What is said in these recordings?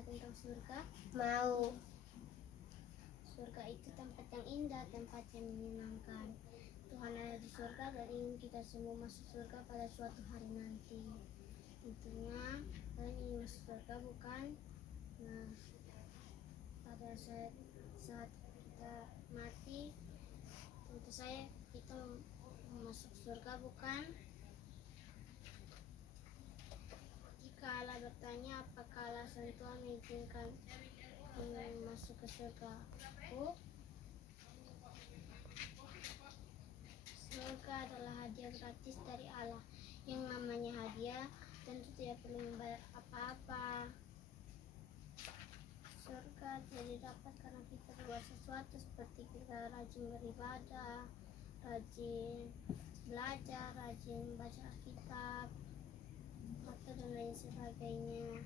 cerita tentang surga? Mau. Surga itu tempat yang indah, tempat yang menyenangkan. Tuhan ada di surga dan ingin kita semua masuk surga pada suatu hari nanti. Intinya, kalian ingin masuk surga bukan? Nah, pada saat kita mati, tentu saya kita masuk surga bukan? Jika Allah bertanya apakah alasan Tuhan mengizinkan masuk ke surga? Surga adalah hadiah gratis dari Allah. Yang namanya hadiah tentu tidak perlu membayar apa-apa. Surga jadi dapat karena kita berbuat sesuatu, seperti kita rajin beribadah, rajin belajar, rajin baca Alkitab, atau dan lain sebagainya.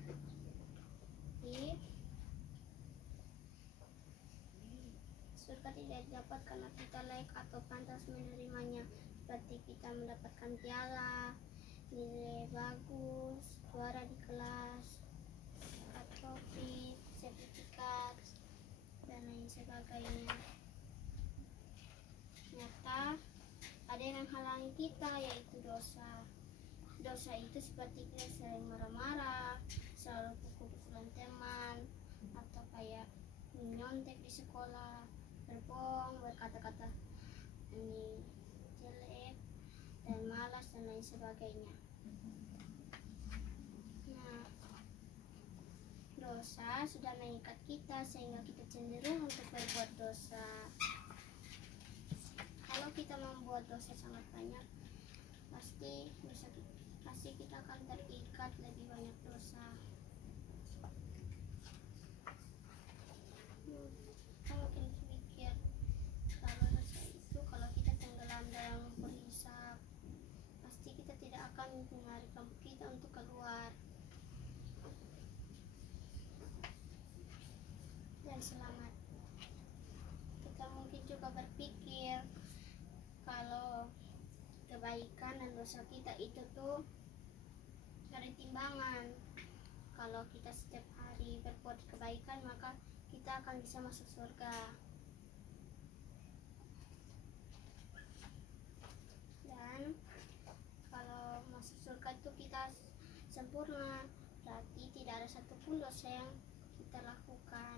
Surga tidak dapat karena kita layak atau pantas menerimanya, seperti kita mendapatkan piala, nilai bagus, juara di kelas, trofi, sertifikat, dan lain sebagainya. Ternyata ada yang menghalangi kita, yaitu dosa. Dosa itu seperti kita sering marah-marah, selalu pukul-pukulan teman, atau kayak menyontek di sekolah, berbohong, berkata-kata ini jelek dan malas dan lain sebagainya. Nah, dosa sudah mengikat kita sehingga kita cenderung untuk berbuat dosa. Kalau kita membuat dosa sangat banyak, pasti kita akan terikat lebih banyak dosa. Kita mungkin pikir kalau dosa itu kalau kita tenggelam dalam lumpur hisab, pasti kita tidak akan menarik lampu kita untuk keluar dan selamat. Kita mungkin juga berpikir kalau kebaikan dan dosa kita itu tuh ada timbangan. Kalau kita setiap hari berbuat kebaikan, maka kita akan bisa masuk surga. Dan kalau masuk surga itu kita sempurna, berarti tidak ada satupun dosa yang kita lakukan.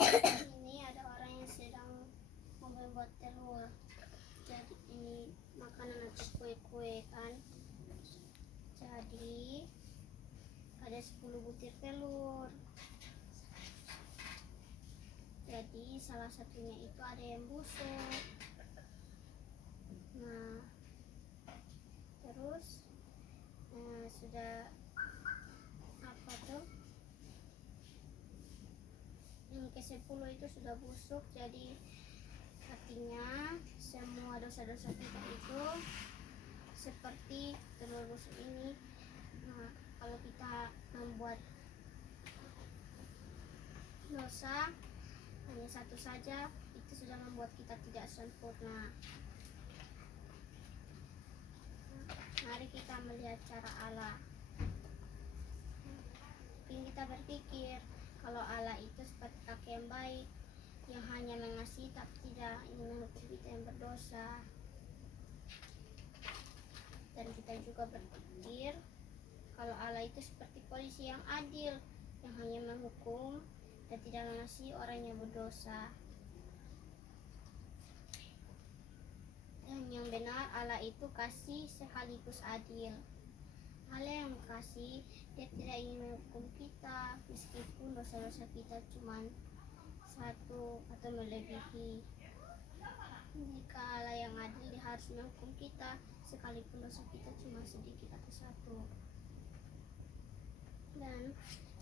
Ini ada orang yang sedang membuat telur. Jadi ini makanan atau kue-kue kan. Jadi ada 10 butir telur. Jadi salah satunya itu ada yang busuk. Nah, terus sudah apa tuh? Yang ke-10 itu sudah busuk, jadi artinya semua dosa-dosa kita itu seperti telur busuk ini. Nah, kalau kita membuat dosa hanya satu saja, itu sudah membuat kita tidak sempurna. Mari kita melihat cara Allah. Mungkin kita berpikir kalau Allah itu seperti kakek yang baik, yang hanya mengasihi tapi tidak ingin menghukum kita yang berdosa. Dan kita juga berpikir kalau Allah itu seperti polisi yang adil, yang hanya menghukum dan tidak mengasihi orang yang berdosa. Dan yang benar, Allah itu kasih sekaligus adil. Allah yang kasih, dia tidak ingin menghukum kita meskipun dosa-dosa kita cuma satu atau melebihi. Jika Allah yang adil, dia harus menghukum kita sekalipun dosa kita cuma sedikit atau satu. Dan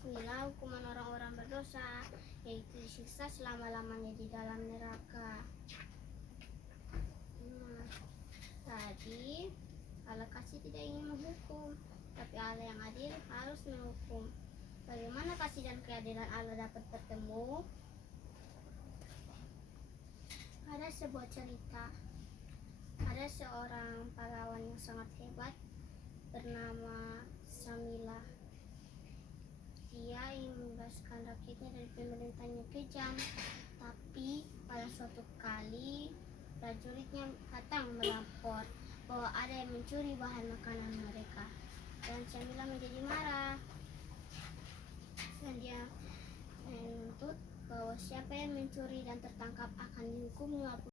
inilah hukuman orang-orang berdosa, yaitu disiksa selama-lamanya di dalam neraka. Nah, tadi Allah kasih tidak ingin menghukum, tapi Allah yang adil harus menghukum. Bagaimana kasih dan keadilan Allah dapat bertemu? Ada sebuah cerita, ada seorang pahlawan yang sangat hebat bernama Samila. Dia ingin membebaskan rakyatnya dari pemerintahnya kejam, tapi pada suatu kali prajuritnya datang melapor bahwa ada yang mencuri bahan makanan mereka, dan Samila menjadi marah dan dia menuntut bahwa siapa yang mencuri dan tertangkap akan dihukum 50